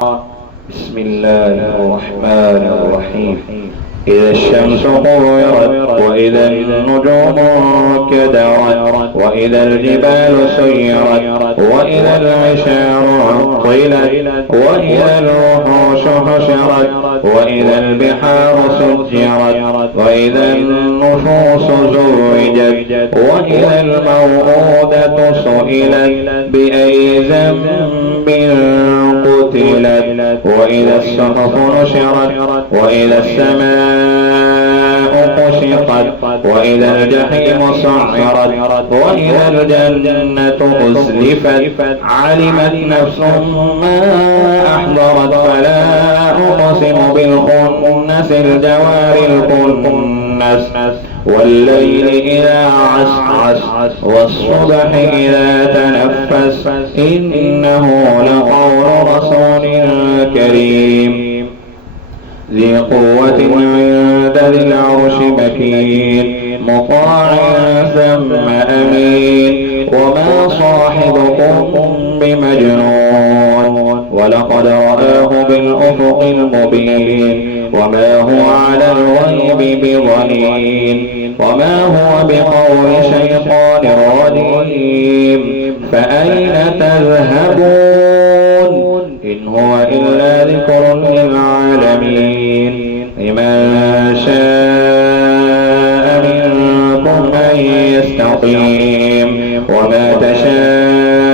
بسم الله الرحمن الرحيم. إذا الشمس كورت وإذا النجوم انكدرت وإذا الجبال سيرت وإذا العشار عطلت وإذا الوحوش حشرت وإذا البحار سجرت وإذا النفوس زوجت وإذا الموءودة سئلت بأي ذنب قتلت وإذا الصحف نشرت وإذا السماء كشطت وإذا الجحيم سعرت وإذا الجنة أزلفت علمت نفس ما أحضرت فلا أقسم بالخنس الجوار الكنس والليل إذا عسعس والصبح إذا تنفس إنه لقول رسول كريم ذي قوة عند ذي العرش مكين مطاع ثم أمين وما صاحبكم بمجنون ولقد رآه بالأفق المبين وما هو على الغيب بضنين وما هو بقول شيطان رجيم فأين تذهبون إن هو إلا ذكر للعالمين لمن شاء منكم أن يستقيم وما تشاءون